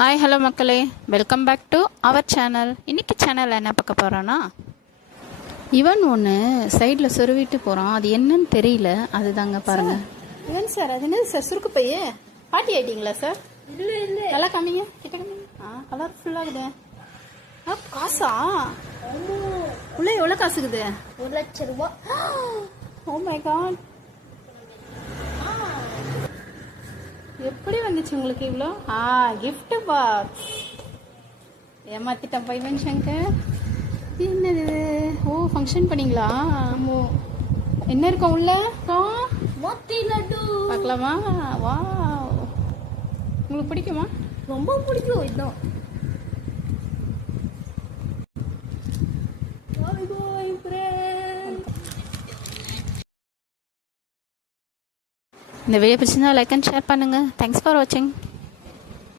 Hi hello மக்களே, welcome back to our channel. இன்றைக்கி சேனலில் என்ன பார்க்க போகிறோன்னா, இவன் ஒன்று சைடில் சொருவிட்டு போகிறான். அது என்னன்னு தெரியல. அதுதாங்க பாருங்கள். இவன் சார், அது என்ன சார் சுருக்கு பைய பாட்டி ஆயிட்டீங்களா சார்? இல்லை இல்லை, நல்லா காமிங்க, கிட்ட காமிங்க. கலர்ஃபுல்லாகுது. காசா? உள்ளே எவ்வளோ காசுக்குது? 1 லட்சம் ரூபா. ஓ மை காட், எப்படி வந்துச்சு உங்களுக்கு இவ்வளோ? Gift box. ஏமாத்திட்டேன் பைவன் சங்கர். என்னது? ஓ, ஃபங்க்ஷன் பண்ணீங்களா? என்ன இருக்கும் உள்ள? மோத்தி லட்டு. பார்க்கலாமா? வா, உங்களுக்கு பிடிக்குமா? ரொம்ப பிடிக்கும். இன்னும் இந்த வீடியோ பிடிச்சிருந்தா லைக் அண்ட் ஷேர் பண்ணுங்கள். தேங்க்ஸ் ஃபார் வாட்சிங்.